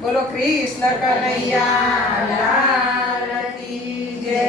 બોલો કૃષ્ણ કનૈયા જય.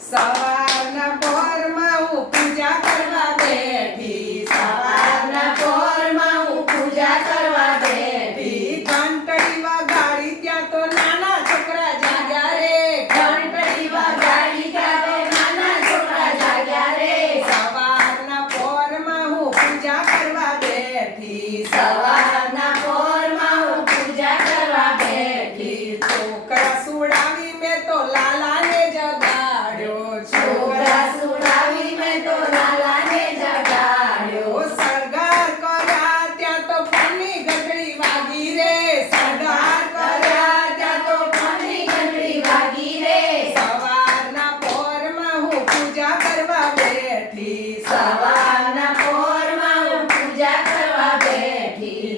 સવા പേര്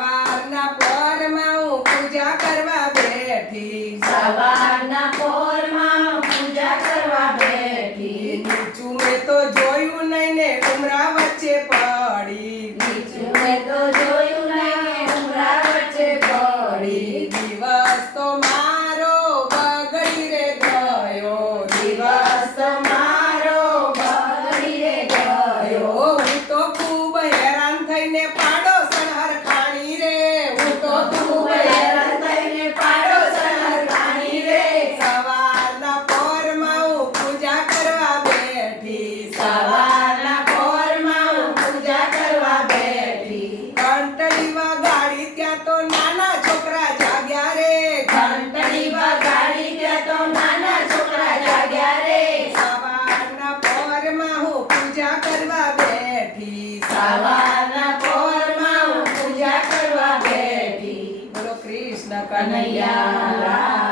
સવારના પોરમાં હું પૂજા કરવા બેઠી. સવારના પોરમાં પૂજા કરવા બેઠી. નીચું મેં તો જોયું નહીં ને ઉમરા વચ્ચે પણ કૃષ્ણ કનૈયા